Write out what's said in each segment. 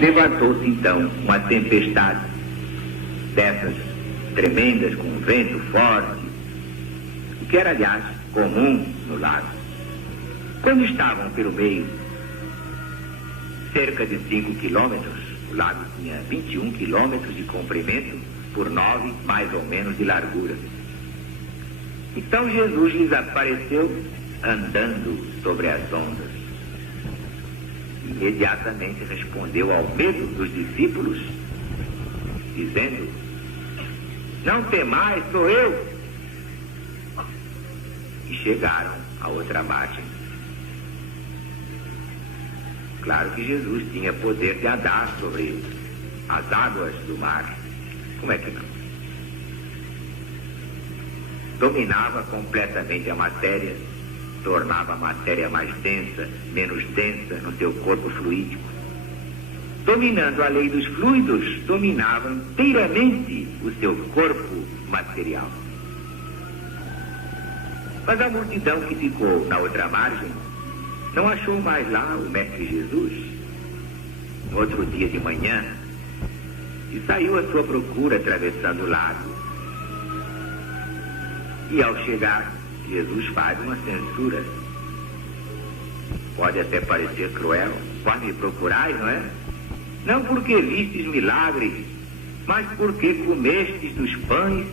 Levantou-se então uma tempestade dessas tremendas, com vento forte, o que era, aliás, comum no lago. Quando estavam pelo meio, cerca de 5 quilômetros, o lago tinha 21 quilômetros de comprimento por 9, mais ou menos, de largura. Então Jesus lhes apareceu andando sobre as ondas. Imediatamente respondeu ao medo dos discípulos, dizendo: não temais, sou eu. E chegaram à outra margem. Claro que Jesus tinha poder de andar sobre as águas do mar. Como é que não? Dominava completamente a matéria, tornava a matéria mais densa, menos densa no seu corpo fluídico. Dominando a lei dos fluidos, dominava inteiramente o seu corpo material. Mas a multidão que ficou na outra margem não achou mais lá o Mestre Jesus. No outro dia de manhã, e saiu à sua procura atravessando o lago. E ao chegar, Jesus faz uma censura. Pode até parecer cruel. Quase me procurais, não é? Não porque vistes milagres, mas porque comestes dos pães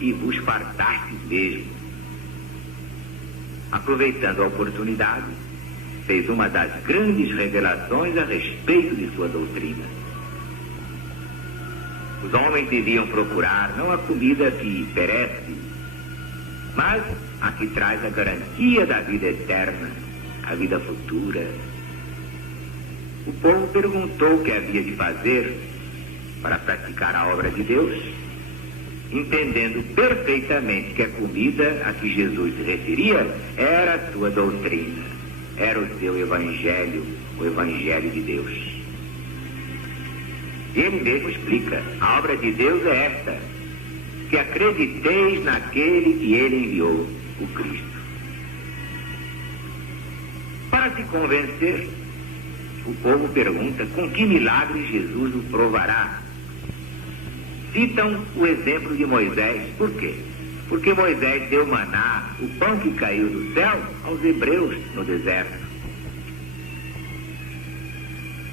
e vos fartastes mesmo. Aproveitando a oportunidade, fez uma das grandes revelações a respeito de sua doutrina. Os homens deviam procurar não a comida que perece, mas a que traz a garantia da vida eterna, a vida futura. O povo perguntou o que havia de fazer para praticar a obra de Deus, entendendo perfeitamente que a comida a que Jesus se referia era a sua doutrina, era o seu evangelho, o evangelho de Deus. Ele mesmo explica: a obra de Deus é esta, que acrediteis naquele que ele enviou, o Cristo. Para se convencer, o povo pergunta com que milagre Jesus o provará. Citam o exemplo de Moisés. Por quê? Porque Moisés deu maná, o pão que caiu do céu, aos hebreus no deserto.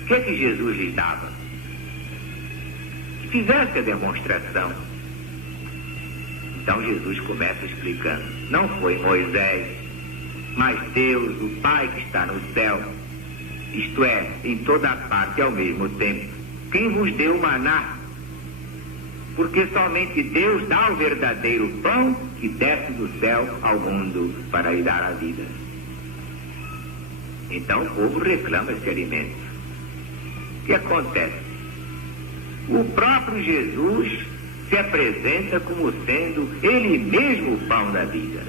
O que é que Jesus lhes dava? Que fizesse a demonstração. Então Jesus começa explicando: não foi Moisés, mas Deus, o Pai que está no céu, isto é, em toda parte ao mesmo tempo, quem vos deu o maná. Porque somente Deus dá o verdadeiro pão que desce do céu ao mundo para lhe dar a vida. Então o povo reclama esse alimento. O que acontece? O próprio Jesus se apresenta como sendo ele mesmo o pão da vida,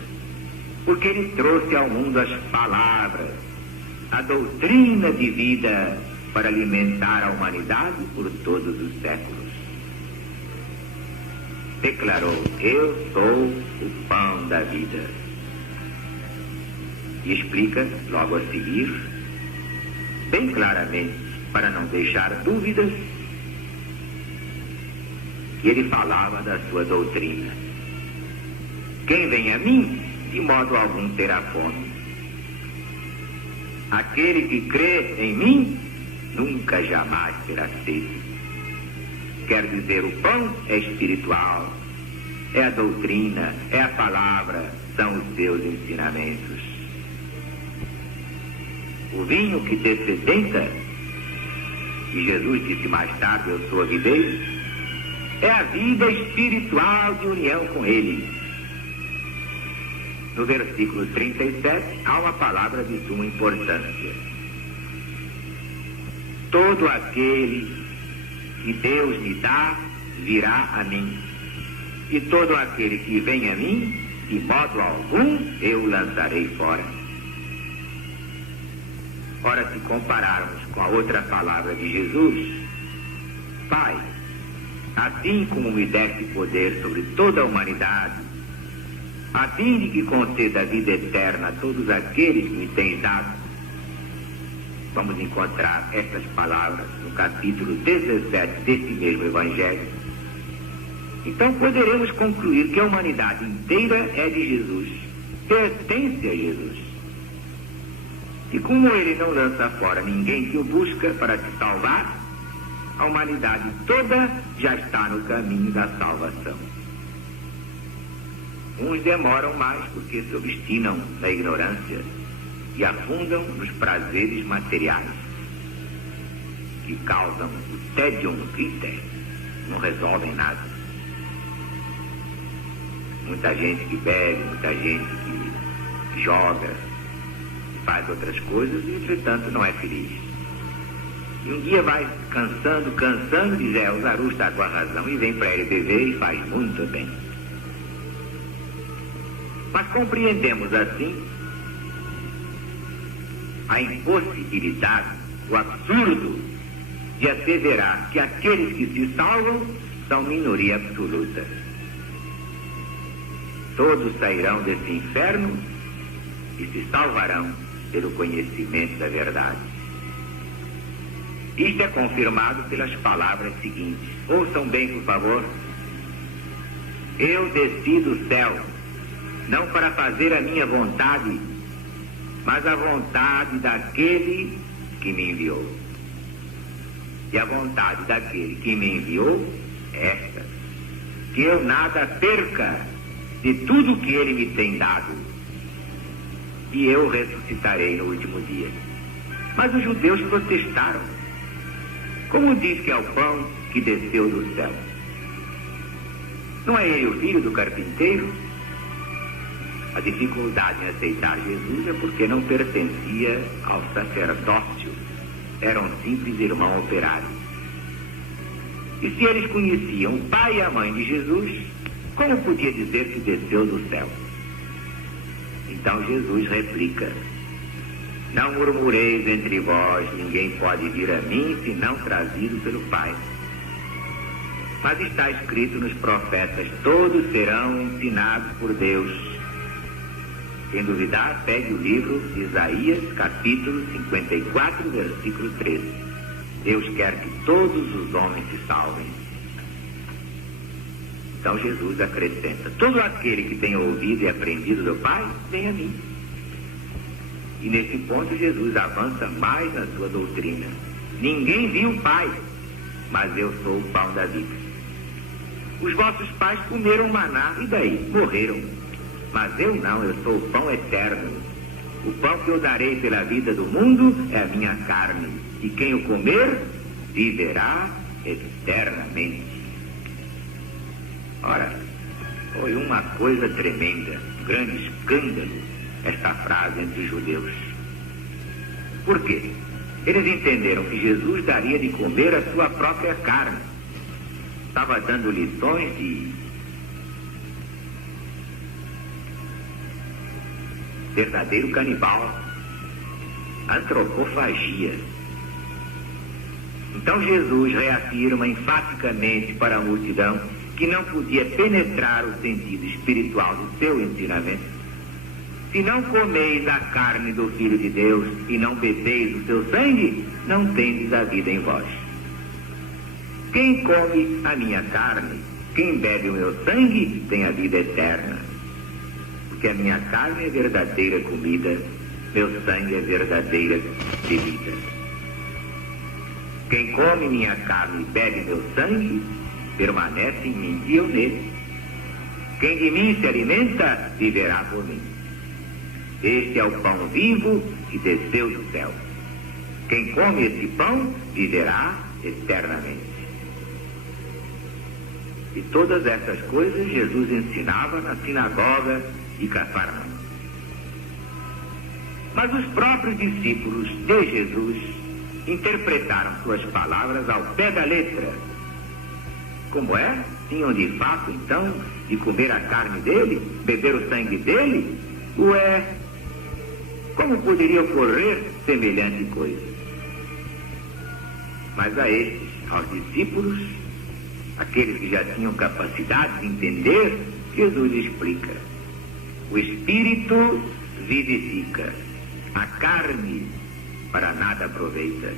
porque ele trouxe ao mundo as palavras, a doutrina de vida para alimentar a humanidade por todos os séculos. Declarou: eu sou o pão da vida. E explica logo a seguir, bem claramente, para não deixar dúvidas, que ele falava da sua doutrina. Quem vem a mim, de modo algum terá fome. Aquele que crê em mim, nunca jamais terá sede. Quer dizer, o pão é espiritual, é a doutrina, é a palavra, são os seus ensinamentos. O vinho que dessedenta, e Jesus disse mais tarde: eu sou a videira, é a vida espiritual de união com ele. No versículo 37, há uma palavra de suma importância: todo aquele que Deus me dá, virá a mim. E todo aquele que vem a mim, de modo algum, eu lançarei fora. Ora, se compararmos com a outra palavra de Jesus: Pai, assim como me deste poder sobre toda a humanidade, a fim de que conceda a vida eterna a todos aqueles que me tens dado, vamos encontrar essas palavras no capítulo 17 desse mesmo Evangelho. Então poderemos concluir que a humanidade inteira é de Jesus, pertence a Jesus. E como ele não lança fora ninguém que o busca para se salvar, a humanidade toda já está no caminho da salvação. Uns demoram mais porque se obstinam na ignorância e afundam nos prazeres materiais, que causam o tédium vitae, não resolvem nada. Muita gente que bebe, muita gente que joga, faz outras coisas e, entretanto, não é feliz. E um dia vai cansando, diz, o Zaru está com a razão, e vem para ele beber e faz muito bem. Mas compreendemos assim a impossibilidade, o absurdo de asseverar que aqueles que se salvam são minoria absoluta. Todos sairão desse inferno e se salvarão pelo conhecimento da verdade. Isto é confirmado pelas palavras seguintes. Ouçam bem, por favor. Eu desci do céu, não para fazer a minha vontade, mas a vontade daquele que me enviou. E a vontade daquele que me enviou é esta: que eu nada perca de tudo que ele me tem dado, e eu ressuscitarei no último dia. Mas os judeus protestaram. Como diz que é o pão que desceu do céu? Não é ele o filho do carpinteiro? A dificuldade em aceitar Jesus é porque não pertencia ao sacerdócio. Era um simples irmão operário. E se eles conheciam o pai e a mãe de Jesus, como podia dizer que desceu do céu? Então Jesus replica: não murmureis entre vós, ninguém pode vir a mim senão trazido pelo Pai. Mas está escrito nos profetas: todos serão ensinados por Deus. Quem duvidar, pegue o livro de Isaías, capítulo 54, versículo 13. Deus quer que todos os homens se salvem. Então Jesus acrescenta: todo aquele que tem ouvido e aprendido do Pai, vem a mim. E nesse ponto Jesus avança mais na sua doutrina. Ninguém viu o Pai, mas eu sou o pão da vida. Os vossos pais comeram maná e daí? Morreram. Mas eu não, eu sou o pão eterno. O pão que eu darei pela vida do mundo é a minha carne, e quem o comer viverá eternamente. Ora, foi uma coisa tremenda, um grande escândalo esta frase entre os judeus. Por quê? Eles entenderam que Jesus daria de comer a sua própria carne. Estava dando lições de verdadeiro canibal, antropofagia. Então Jesus reafirma enfaticamente para a multidão que não podia penetrar o sentido espiritual do seu ensinamento. Se não comeis a carne do Filho de Deus e não bebeis o seu sangue, não tendes a vida em vós. Quem come a minha carne, quem bebe o meu sangue, tem a vida eterna. Porque a minha carne é verdadeira comida, meu sangue é verdadeira bebida. Quem come minha carne e bebe meu sangue, permanece em mim e eu nele. Quem de mim se alimenta, viverá por mim. Este é o pão vivo que desceu do céu. Quem come esse pão, viverá eternamente. E todas essas coisas Jesus ensinava na sinagoga de Cafarnaum. Mas os próprios discípulos de Jesus interpretaram suas palavras ao pé da letra. Como é? Tinham de fato, então, de comer a carne dele, beber o sangue dele? Ué, como poderia ocorrer semelhante coisa? Mas a estes, aos discípulos, aqueles que já tinham capacidade de entender, Jesus explica: o Espírito vivifica, a carne para nada aproveita.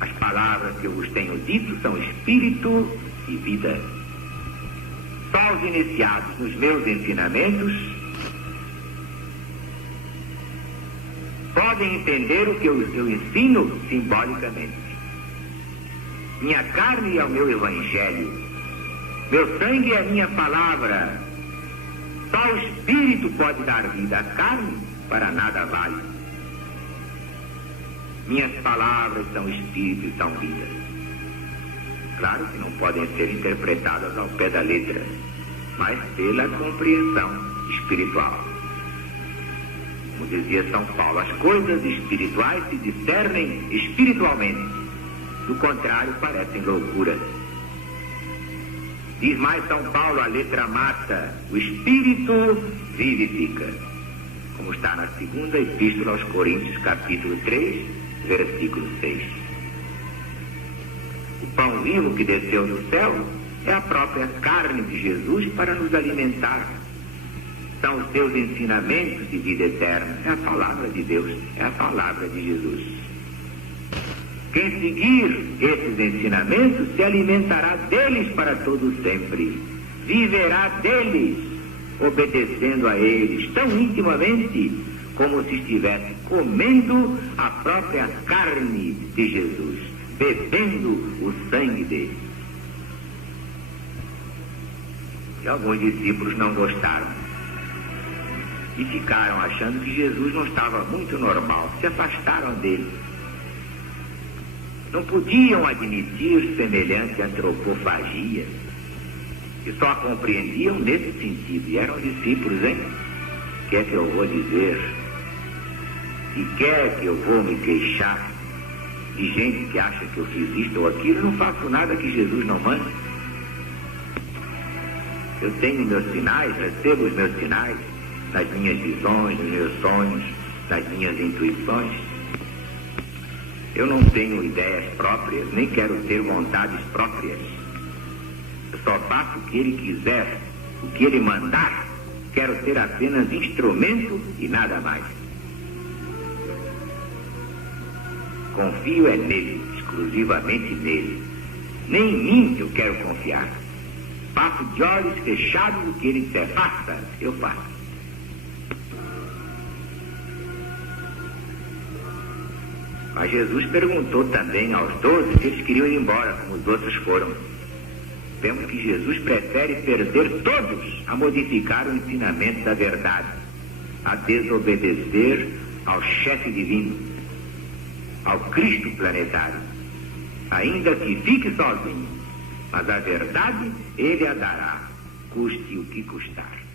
As palavras que eu vos tenho dito são espírito e vida. Só os iniciados nos meus ensinamentos podem entender o que eu ensino simbolicamente. Minha carne é o meu evangelho, meu sangue é a minha palavra. Só o espírito pode dar vida, a carne para nada vale. Minhas palavras são espírito e são vida. Claro que não podem ser interpretadas ao pé da letra, mas pela compreensão espiritual. Como dizia São Paulo, as coisas espirituais se discernem espiritualmente. Do contrário, parecem loucura. Diz mais São Paulo, a letra mata, o espírito vivifica. Como está na segunda epístola aos Coríntios, capítulo 3, versículo 6. O pão vivo que desceu do céu é a própria carne de Jesus para nos alimentar. São os seus ensinamentos de vida eterna. É a palavra de Deus, é a palavra de Jesus. Quem seguir esses ensinamentos se alimentará deles para todo sempre. Viverá deles, obedecendo a eles tão intimamente como se estivesse comendo a própria carne de Jesus, bebendo o sangue dele. E alguns discípulos não gostaram e ficaram achando que Jesus não estava muito normal, se afastaram dele. Não podiam admitir semelhante antropofagia, e só a compreendiam nesse sentido. E eram discípulos, hein? Quer que eu vou dizer? E quer que eu vou me queixar de gente que acha que eu fiz isto ou aquilo? Eu não faço nada que Jesus não manda. Eu tenho meus sinais, recebo os meus sinais nas minhas visões, nos meus sonhos, nas minhas intuições. Eu não tenho ideias próprias, nem quero ter vontades próprias. Eu só faço o que ele quiser, o que ele mandar. Quero ser apenas instrumento e nada mais. Confio é nele, exclusivamente nele. Nem em mim eu quero confiar. Faço de olhos fechados o que ele disser. Faça, eu faço. Mas Jesus perguntou também aos 12 se eles queriam ir embora, como os outros foram. Vemos que Jesus prefere perder todos a modificar o ensinamento da verdade, a desobedecer ao chefe divino, ao Cristo planetário, ainda que fique sozinho, mas a verdade ele a dará, custe o que custar.